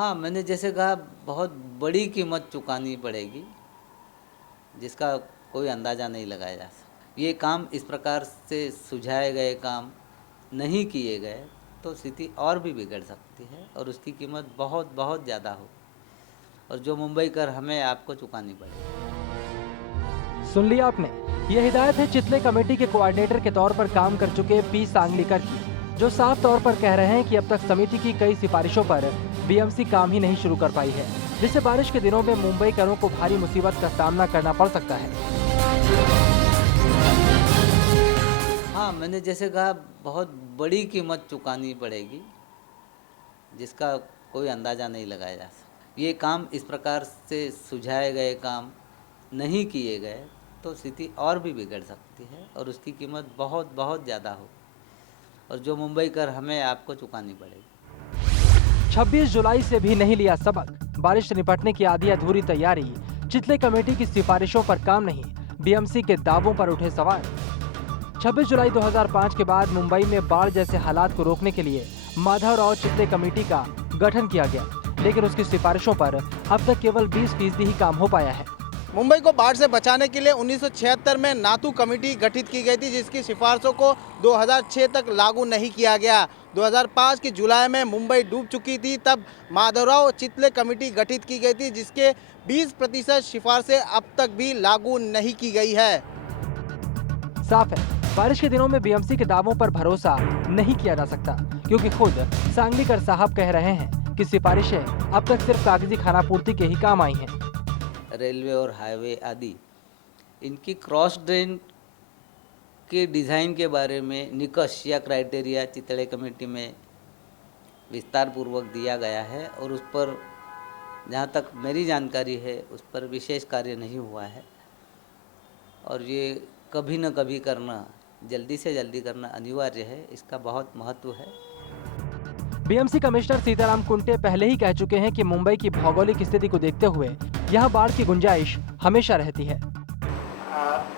हाँ, मैंने जैसे कहा बहुत बड़ी कीमत चुकानी पड़ेगी, जिसका कोई अंदाज़ा नहीं लगाया जा सकता। ये काम इस प्रकार से सुलझाए गए काम नहीं किए गए तो स्थिति और भी बिगड़ सकती है और उसकी कीमत बहुत बहुत ज़्यादा हो और जो मुंबई कर हमें आपको चुकानी पड़ेगी। सुन लिया आपने, ये हिदायत है चितले कमेटी के कोऑर्डिनेटर के तौर पर काम कर चुके पी सांगलीकर की, जो साफ तौर पर कह रहे हैं कि अब तक समिति की कई सिफारिशों पर बीएमसी काम ही नहीं शुरू कर पाई है, जिससे बारिश के दिनों में मुंबई करों को भारी मुसीबत का सामना करना पड़ सकता है। हाँ, मैंने जैसे कहा बहुत बड़ी कीमत चुकानी पड़ेगी, जिसका कोई अंदाज़ा नहीं लगाया जा सकता। ये काम इस प्रकार से सुलझाए गए काम नहीं किए गए तो स्थिति और भी बिगड़ सकती है और उसकी कीमत बहुत बहुत ज़्यादा हो और जो मुंबई कर हमें आपको चुकानी पड़ेगी। 26 जुलाई से भी नहीं लिया सबक, बारिश से निपटने की आधी अधूरी तैयारी, चितले कमेटी की सिफारिशों पर काम नहीं, बीएमसी के दावों पर उठे सवाल। 26 जुलाई 2005 के बाद मुंबई में बाढ़ जैसे हालात को रोकने के लिए माधवराव चितले कमेटी का गठन किया गया, लेकिन उसकी सिफारिशों पर अब तक केवल 20% ही काम हो पाया है। मुंबई को बाढ़ से बचाने के लिए 1976 में नातू कमेटी गठित की गई थी, जिसकी सिफारिशों को 2006 तक लागू नहीं किया गया। 2005 की जुलाई में मुंबई डूब चुकी थी, तब माधवराव चितले कमेटी गठित की गई थी, जिसके 20% सिफारिशें अब तक भी लागू नहीं की गई है। साफ है, बारिश के दिनों में बीएमसी के दावों पर भरोसा नहीं किया जा सकता, क्योंकि खुद सांगलीकर साहब कह रहे हैं कि सिफारिशें अब तक सिर्फ कागजी खानापूर्ति के ही काम आई हैं। रेलवे और हाईवे आदि इनकी क्रॉस ड्रेन के डिज़ाइन के बारे में निकष या क्राइटेरिया चितले कमेटी में विस्तार पूर्वक दिया गया है और उस पर जहाँ तक मेरी जानकारी है उस पर विशेष कार्य नहीं हुआ है और ये कभी न कभी करना, जल्दी से जल्दी करना अनिवार्य है, इसका बहुत महत्व है। बीएमसी कमिश्नर सीताराम कुंटे पहले ही कह चुके हैं कि मुंबई की भौगोलिक स्थिति को देखते हुए यहाँ बाढ़ की गुंजाइश हमेशा रहती है।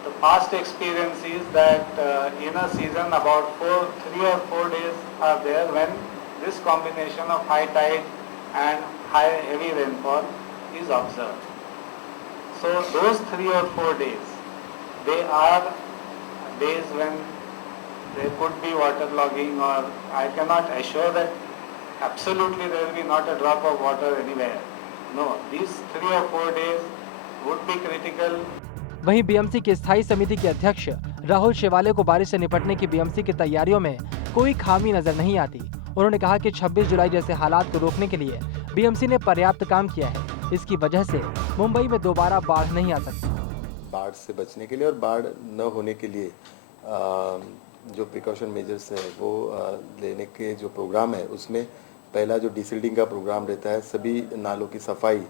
The past experience is that in a season about 3 or 4 days are there when this combination of high tide and high heavy rainfall is observed. So those 3 or 4 days, they are days when there could be waterlogging, or I cannot assure that absolutely there will be not a drop of water anywhere. No, these 3 or 4 days would be critical. वहीं BMC की स्थायी समिति के अध्यक्ष राहुल शेवाले को बारिश से निपटने की बीएमसी की तैयारियों में कोई खामी नजर नहीं आती। उन्होंने कहा कि 26 जुलाई जैसे हालात को रोकने के लिए बीएमसी ने पर्याप्त काम किया है, इसकी वजह से मुंबई में दोबारा बाढ़ नहीं आ सकती। बाढ़ से बचने के लिए और बाढ़ न होने के लिए जो प्रिकॉशन मेजर्स है वो लेने के जो प्रोग्राम है, उसमें पहला जो डिसिल्डिंग का प्रोग्राम रहता है, सभी नालों की सफाई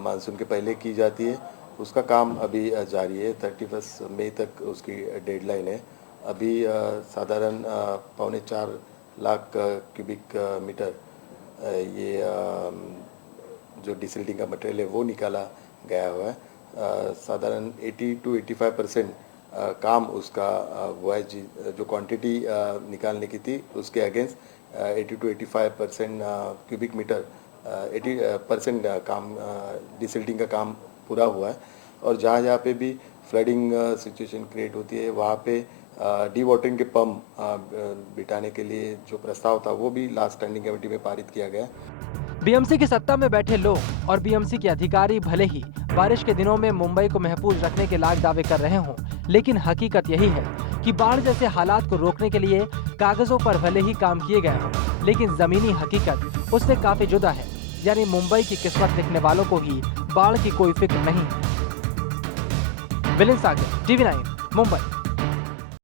मानसून के पहले की जाती है। उसका काम अभी जारी है, 31 मई तक उसकी डेडलाइन है। अभी साधारण 3.25 लाख क्यूबिक मीटर ये जो डिसिल्डिंग का मटेरियल है वो निकाला गया हुआ है। साधारण 80 to 85% काम उसका हुआ है। जो क्वांटिटी निकालने की थी उसके अगेंस्ट 80 to 85% क्यूबिक मीटर 80% काम डिसिल्टिंग का काम पूरा हुआ है। और जहाँ जहाँ पे भी फ्लडिंग सिचुएशन क्रिएट होती है वहाँ पे डी वाटरिंग के पंप बिठाने के लिए जो प्रस्ताव था वो भी लास्ट स्टैंडिंग कमेटी में पारित किया गया। बीएमसी की सत्ता में बैठे लोग और बीएमसी के अधिकारी भले ही बारिश के दिनों में मुंबई को महफूज रखने के लायक दावे कर रहे हों, लेकिन हकीकत यही है कि बाढ़ जैसे हालात को रोकने के लिए कागजों पर भले ही काम किए गए हों, लेकिन जमीनी हकीकत उससे काफी जुदा है। यानी मुंबई की किस्मत लिखने वालों को ही बाढ़ की कोई फिक्र नहीं। विलिन सागर, TV9, मुंबई।